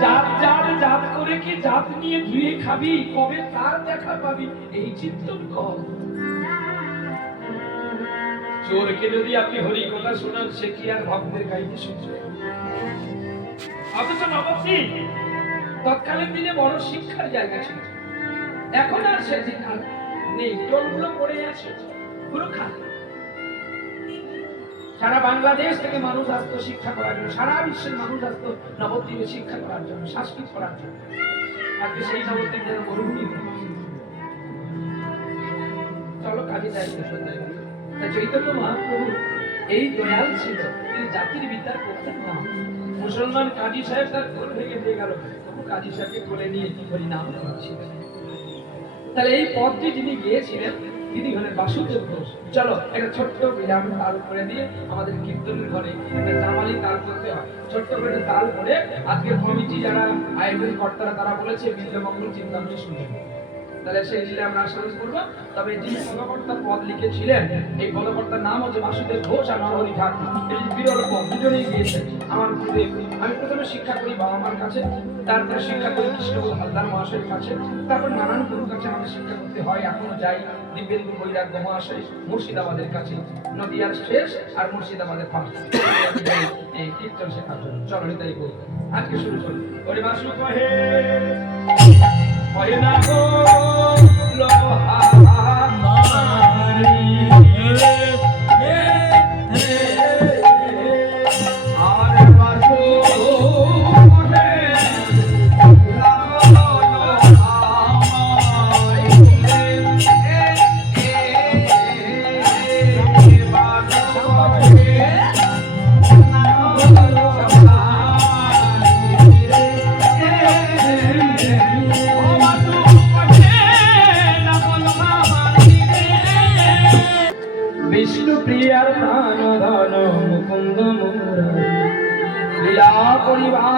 জাত আর ভক্তের গাইতে দিনে বড় শিক্ষার জায়গা এখন আর সে নেই। টোলগুলো পড়ে আছে। পুরো খালি। সারা বাংলাদেশ থেকে মানুষ আসতো শিক্ষা করার জন্য, সারা বিশ্বের মানুষ আসতো নবদ্বীপে শিক্ষা করার জন্য সংস্কৃত করার জন্য। আজকে সেই নবদ্বীপ যেন মরুভূমি চলো কাজে যাই। চৈতন্য মহাপ্রভু এই দয়াল ছিল, তিনি জাতির বিচার করতেন না মুসলমান কাজী সাহেব তার কোল ভেঙে দিয়ে গেল কাজী সাহেবকে কোলে নিয়ে হরি নাম করছিলেন তাহলে এই পথটি যিনি গিয়েছিলেন তিনি হলেন বাসুদেব ঘোষ। চলো, একটা ছোট্ট বিরাম তাল করে দিয়ে আমাদের কীর্তনের ঘরে জামালি তাল করতে হয়। ছোট্ট করে তাল করে আজকের কমিটি যারা আয়োজন কর্তারা, তারা বলেছে বিদ্যমঙ্গল চিন্তামণি শুনবেন তাহলে সেই জিলে আমরা আশ্বাস করব। তবে যিনি পদকর্তা পদ লিখেছিলেন, এই পদকর্তার নাম হচ্ছে বাসুদেব ঘোষ আর নরহরি ঠাকুর। এই বিরল পদ দুজনেই গিয়েছেন আমার গুরুদেব, আমি প্রথমে শিক্ষা করি বাবা মার কাছে, তারপরে শিক্ষা করি কৃষ্ণগুরু হালদার মহাশয়ের কাছে, তারপর নানান গুরুর কাছে আমাকে শিক্ষা করতে হয়। এখনও যাই দিব্যেন্দু বৈরাগ্য মহাশয় মুর্শিদাবাদের কাছে। নদিয়ার শেষ আর মুর্শিদাবাদের পাশ। এই কীর্তন শেখার জন্য। চলো হৃদয় আজকে শুরু করি। ওরে বাসু কহে হয় না গো।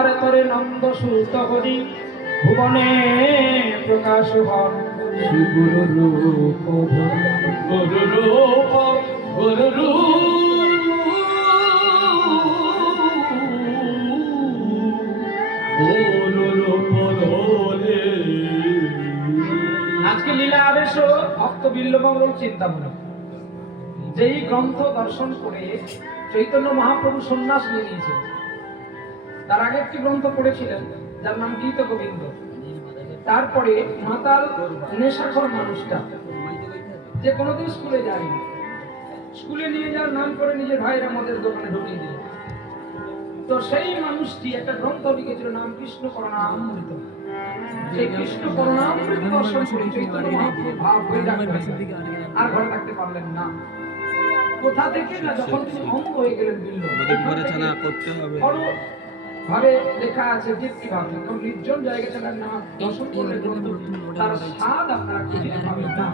পরিবার তরে নন্দ সুত করি। ভুবনে প্রকাশ হন গুরু রূপ। গুরু রূপ গুরু আজকে লীলা আদেশ ভক্ত বিল্লমঙ্গল চিন্তামূলক। যেই গ্রন্থ দর্শন করে চৈতন্য মহাপ্রভু সন্ন্যাস নিয়ে নিয়েছেন। তার আগে একটি গ্রন্থ পড়েছিলেন যার নাম গীত গোবিন্দ। তারপরে মাতাল নেশাখর মানুষটা যে কোনোদিন স্কুলে যায়নি। স্কুলে নিয়ে যাওয়ার নাম করে নিজের ভাইয়ের আমাদের দোকানে ঢুকিয়ে দিল। তো সেই মানুষটি একটা গ্রন্থ লিখেছিল নাম কৃষ্ণ করণামৃত সেই কৃষ্ণ করণামৃত দর্শন করে চৈতন্য মহাপ্রভু ভাব হয়ে আর ঘরে থাকতে পারলেন না। কোথা থেকে না যখন তিনি অঙ্গ হয়ে গেলেন বিল্ল? করতে হবে। ভাবে লেখা আছে দীপ্তি ভাবে নির্জন জায়গা দর্শন করলে তার স্বাদ আপনারা খুঁজে পাবেন না।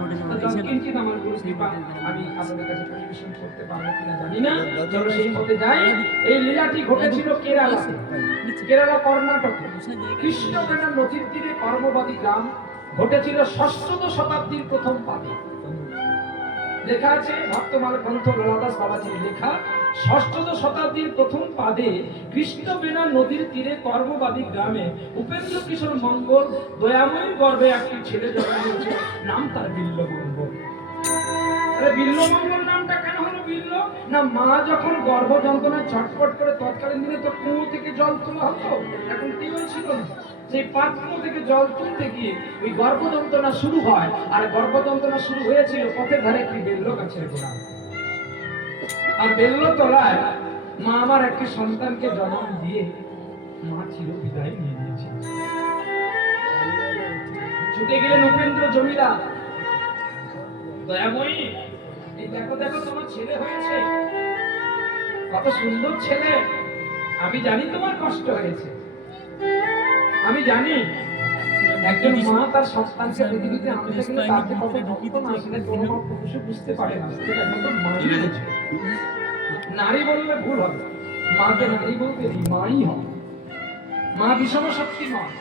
কিঞ্চিত আমার গুরু কৃপা আমি আপনাদের কাছে পরিবেশন করতে পারব কিনা জানি না। চলো সেই পথে যাই। এই লীলাটি ঘটেছিল কেরালা। কেরালা কর্ণাটকে। কৃষ্ণবেনা নদীর তীরে কর্মবাদী গ্রাম ঘটেছিল ষষ্ঠম শতাব্দীর প্রথম পাবে লেখা আছে ভক্তমাল গ্রন্থ ললাদাস বাবাজির লেখা। ষষ্ঠম শতাব্দীর প্রথম পাদে কৃষ্ণবেনা নদীর তীরে কর্মবাদী গ্রামে উপেন্দ্র কিশোর মঙ্গল গর্ভে একটি ছেলে জন্ম হয়েছে নাম তার বিল্ল মঙ্গল। আরে বিল্ল মঙ্গল নামটা কেন হলো বিল্ল? না মা যখন গর্ভ যন্ত্রণায় ছটফট করে তৎকালীন দিনে তো কুয়ো থেকে জল তোলা হতো, এখন টিউবওয়েল ছিল না সেই পাত্র থেকে জল তুলতে গিয়ে ওই গর্ভ যন্ত্রণা শুরু হয়। আর গর্ভ যন্ত্রণা শুরু হয়েছিল পথের ধারে একটি বেল্ল গাছের গোড়া আর বেল্ল তলায় মা আমার একটি সন্তানকে জন্ম দিয়ে মা চির বিদায় নিয়ে নিয়েছে। ছুটে গেলেন উপেন্দ্র জমিদার। এই দেখো দেখো, তোমার ছেলে হয়েছে। কত সুন্দর ছেলে। আমি জানি তোমার কষ্ট হয়েছে। আমি জানি একজন মা তার সন্তানকে পৃথিবীতে আনতে গেলে তাকে কত না আসলে কোনো পুরুষে বুঝতে পারে না। সেটা বোঝে। নারী বললে ভুল হবে। মাকে নারী বলতে মাই হবে। মা বিষম শক্তি নয়।